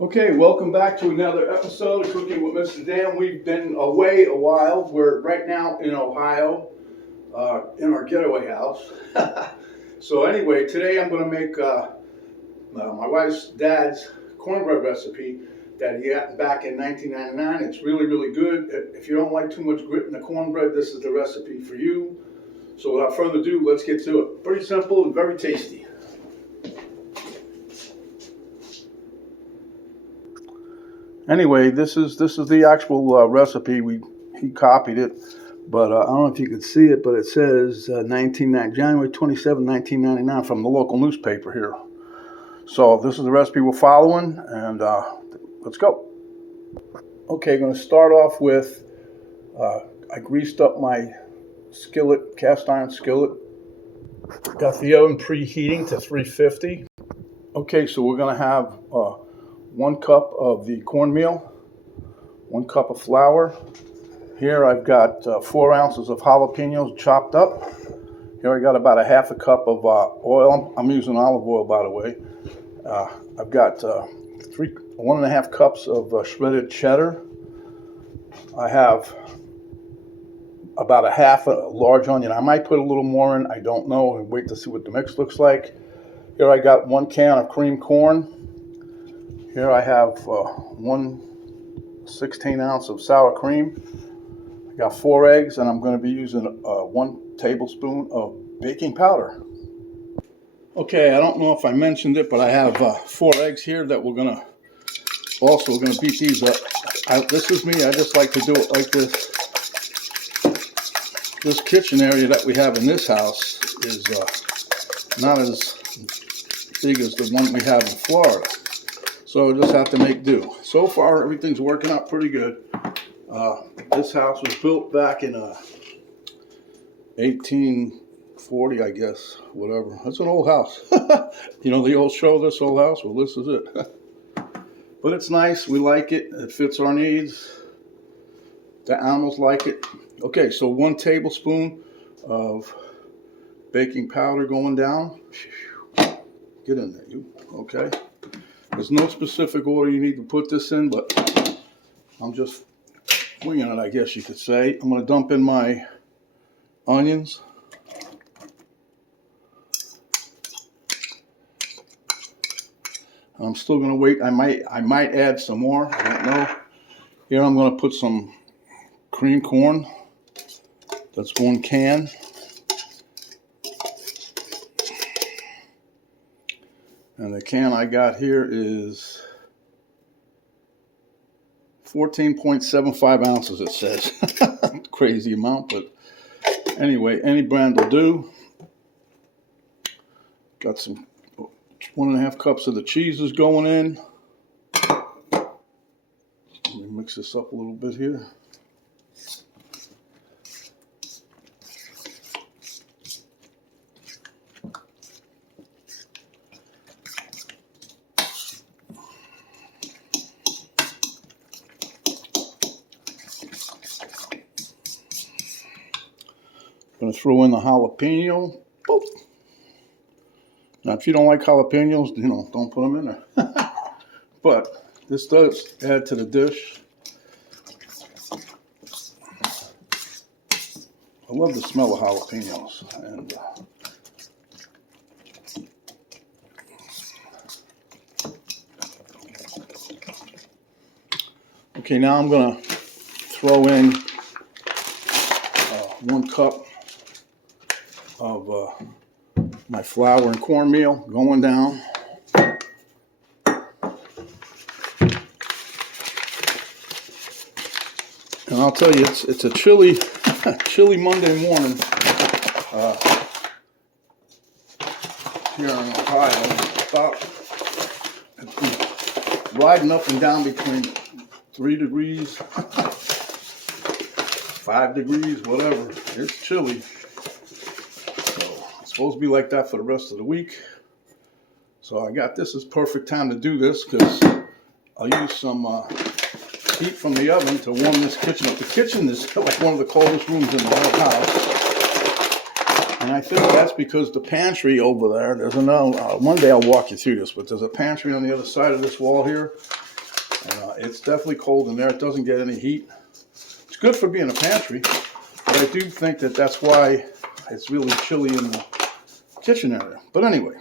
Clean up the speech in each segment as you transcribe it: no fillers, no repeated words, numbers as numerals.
Okay, welcome back to another episode of Cooking with Mr. Dan. We've been away a while. We're right now in Ohio, in our getaway house. So anyway, today I'm going to make my wife's dad's cornbread recipe that he got back in 1999. It's really, really good. If you don't like too much grit in the cornbread, this is the recipe for you. So without further ado, let's get to it. Pretty simple and very tasty. Anyway, this is the actual recipe. He copied it, but I don't know if you could see it, but it says January 27, 1999 from the local newspaper here. So this is the recipe we're following, and let's go. Okay, going to start off with I greased up my skillet, cast iron skillet. Got the oven preheating to 350. Okay, so we're going to have 1 cup of the cornmeal, 1 cup of flour. Here I've got 4 ounces of jalapenos chopped up. Here I got about a half a cup of oil. I'm using olive oil, by the way. I've got 1.5 cups of shredded cheddar. I have about a half a large onion. I might put a little more in. I don't know. And wait to see what the mix looks like. Here I got 1 can of cream corn. Here I have 1 16-ounce of sour cream. I got 4 eggs, and I'm going to be using 1 tablespoon of baking powder. Okay, I don't know if I mentioned it, but I have 4 eggs here that we're going to beat these up. This is me. I just like to do it like this. This kitchen area that we have in this house is not as big as the one we have in Florida. So I just have to make do. So far, everything's working out pretty good. This house was built back in 1840, I guess, whatever. That's an old house. You know the old show, This Old House? Well, this is it. But it's nice. We like it. It fits our needs. The animals like it. Okay, so 1 tablespoon of baking powder going down. Get in there, you. Okay. There's no specific order you need to put this in, but I'm just winging it, I guess you could say. I'm going to dump in my onions. I'm still going to wait. I might add some more. I don't know. Here I'm going to put some cream corn. That's 1 can. And the can I got here is 14.75 ounces, it says. Crazy amount, but anyway, any brand will do. Got some 1.5 cups of the cheeses going in. Let me mix this up a little bit here. Going to throw in the jalapeno. Boop. Now, if you don't like jalapenos, don't put them in there. But this does add to the dish. I love the smell of jalapenos. And okay, now I'm going to throw in 1 cup of my flour and cornmeal going down. And I'll tell you, it's a chilly Monday morning here in Ohio. It's riding up and down between 3 degrees, 5 degrees, whatever. It's chilly. Supposed to be like that for the rest of the week. So I got this is perfect time to do this because I'll use some heat from the oven to warm this kitchen up. The kitchen is like one of the coldest rooms in the whole house. And I think that's because the pantry over there, there's another, one day I'll walk you through this, but there's a pantry on the other side of this wall here. And it's definitely cold in there. It doesn't get any heat. It's good for being a pantry, but I do think that that's why it's really chilly in the kitchen area. But anyway,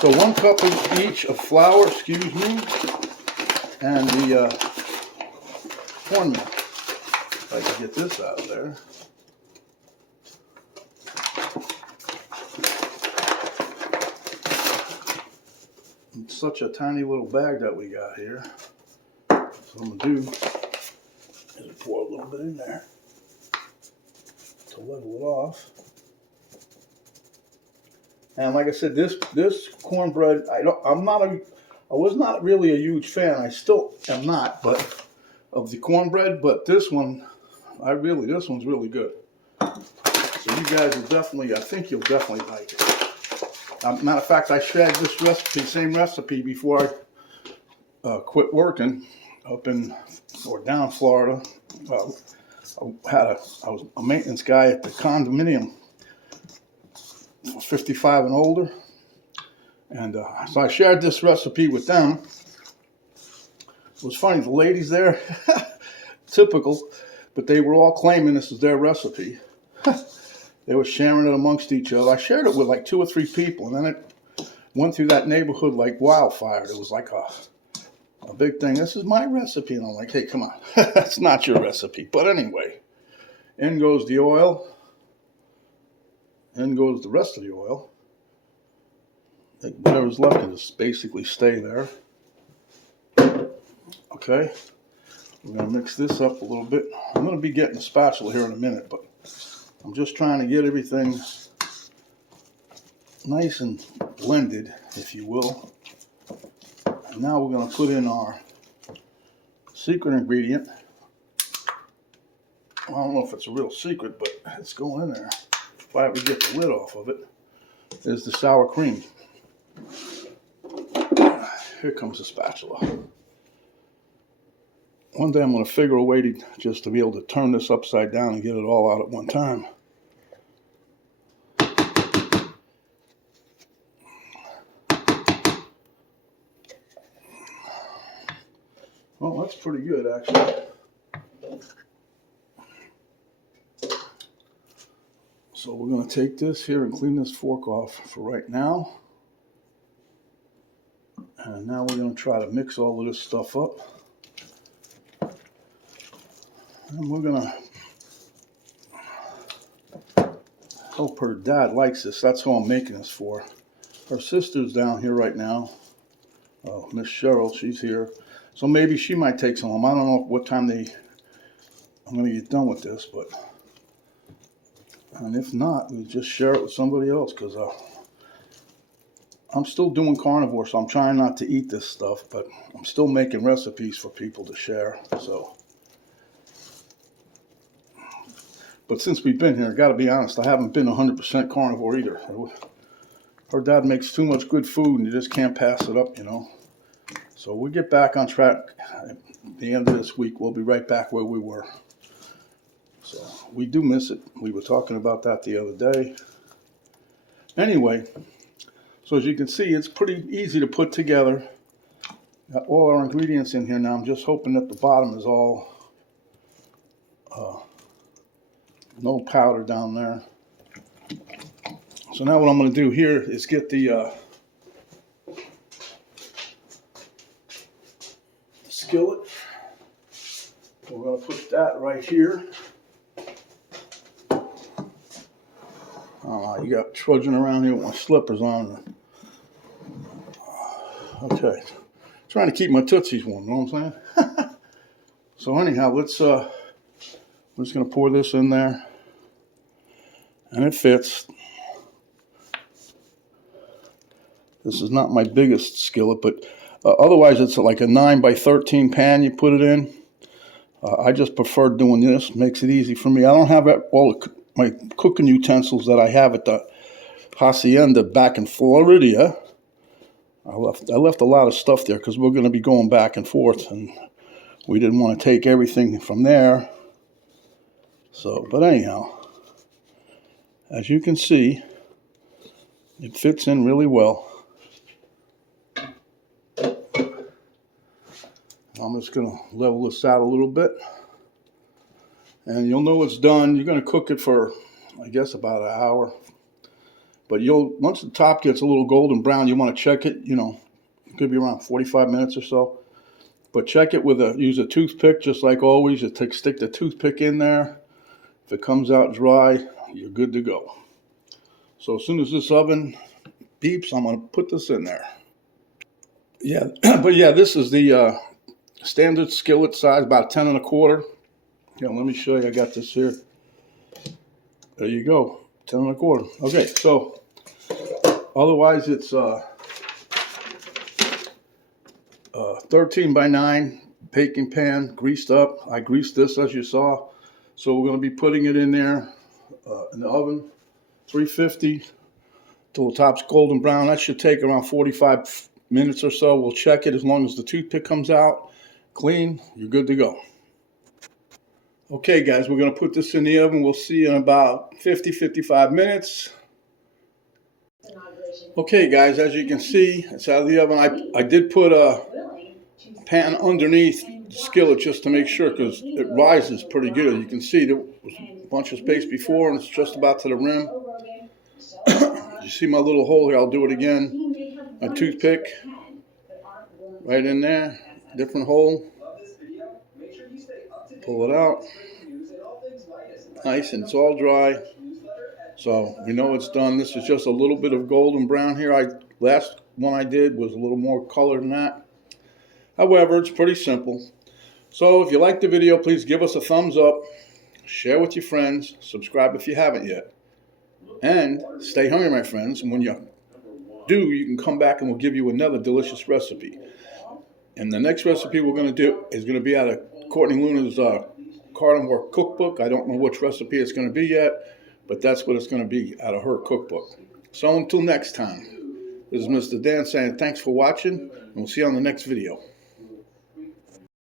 so 1 cup each of flour, excuse me, and the cornmeal. If I can get this out of there. It's such a tiny little bag that we got here. So what I'm going to do is pour a little bit in there to level it off. And like I said, this cornbread, I was not really a huge fan. I still am not, but of the cornbread. But this one, this one's really good. So you guys will definitely, I think you'll definitely like it. Matter of fact, I shared this recipe, same recipe, before I quit working up in or down Florida. I was a maintenance guy at the condominium for 55 and older, and so I shared this recipe with them. It was funny, the ladies there, typical, but they were all claiming this is their recipe. They were sharing it amongst each other. I shared it with like 2 or 3 people, and then it went through that neighborhood like wildfire. It was like a big thing. This is my recipe, and I'm like, hey, come on, that's not your recipe. But anyway, in goes the oil. In goes the rest of the oil. Whatever's left can just basically stay there. Okay, we're going to mix this up a little bit. I'm going to be getting a spatula here in a minute, but I'm just trying to get everything nice and blended, if you will. And now we're going to put in our secret ingredient. I don't know if it's a real secret, but it's going in there. If I ever get the lid off of it, is the sour cream. Here comes the spatula. One day I'm going to figure a way to be able to turn this upside down and get it all out at one time. Well, that's pretty good, actually. So we're going to take this here and clean this fork off for right now. And now we're going to try to mix all of this stuff up. And we're going to hope her dad likes this. That's who I'm making this for. Her sister's down here right now. Miss Cheryl, she's here. So maybe she might take some home. I don't know what time I'm going to get done with this, but and if not, we just share it with somebody else, because I'm still doing carnivore, so I'm trying not to eat this stuff, but I'm still making recipes for people to share. So, but since we've been here, I got to be honest, I haven't been 100% carnivore either. Her dad makes too much good food, and you just can't pass it up, you know. So we get back on track at the end of this week. We'll be right back where we were. So we do miss it. We were talking about that the other day. Anyway, so as you can see, it's pretty easy to put together. Got all our ingredients in here now. I'm just hoping that the bottom is all no powder down there. So now what I'm going to do here is get the skillet. We're going to put that right here. You got trudging around here with my slippers on. Okay. Trying to keep my tootsies warm, you know what I'm saying? So anyhow, we're just going to pour this in there. And it fits. This is not my biggest skillet, but otherwise it's like a 9x13 pan you put it in. I just prefer doing this. Makes it easy for me. I don't have all my cooking utensils that I have at the hacienda back in Florida. I left a lot of stuff there because we're going to be going back and forth, and we didn't want to take everything from there. So, but anyhow, as you can see, it fits in really well. I'm just going to level this out a little bit. And you'll know it's done. You're going to cook it for, I guess, about an hour. But once the top gets a little golden brown, you want to check it. You know, it could be around 45 minutes or so. But check it use a toothpick, just like always. You stick the toothpick in there. If it comes out dry, you're good to go. So as soon as this oven beeps, I'm going to put this in there. Yeah, but yeah, this is the standard skillet size, about 10 1/4. Yeah, let me show you. I got this here. There you go, 10 1/4. Okay, so otherwise it's 13 by 9 baking pan, greased up. I greased this, as you saw. So we're going to be putting it in there in the oven, 350 till the top's golden brown. That should take around 45 minutes or so. We'll check it. As long as the toothpick comes out clean, you're good to go. Okay, guys, we're going to put this in the oven. We'll see you in about 50-55 minutes. Okay, guys, as you can see, it's out of the oven. I did put a pan underneath the skillet just to make sure, because it rises pretty good. You can see there was a bunch of space before, and it's just about to the rim. You see my little hole here? I'll do it again. A toothpick right in there, different hole. Pull it out. Nice, and it's all dry. So we know it's done. This is just a little bit of golden brown here. Last one I did was a little more color than that. However, it's pretty simple. So if you like the video, please give us a thumbs up, share with your friends, subscribe if you haven't yet. And stay hungry, my friends. And when you do, you can come back and we'll give you another delicious recipe. And the next recipe we're going to do is going to be out of Courtney Luna's carnivore cookbook. I don't know which recipe it's going to be yet, but that's what it's going to be out of her cookbook. So until next time, this is Mr. Dan saying thanks for watching, and we'll see you on the next video.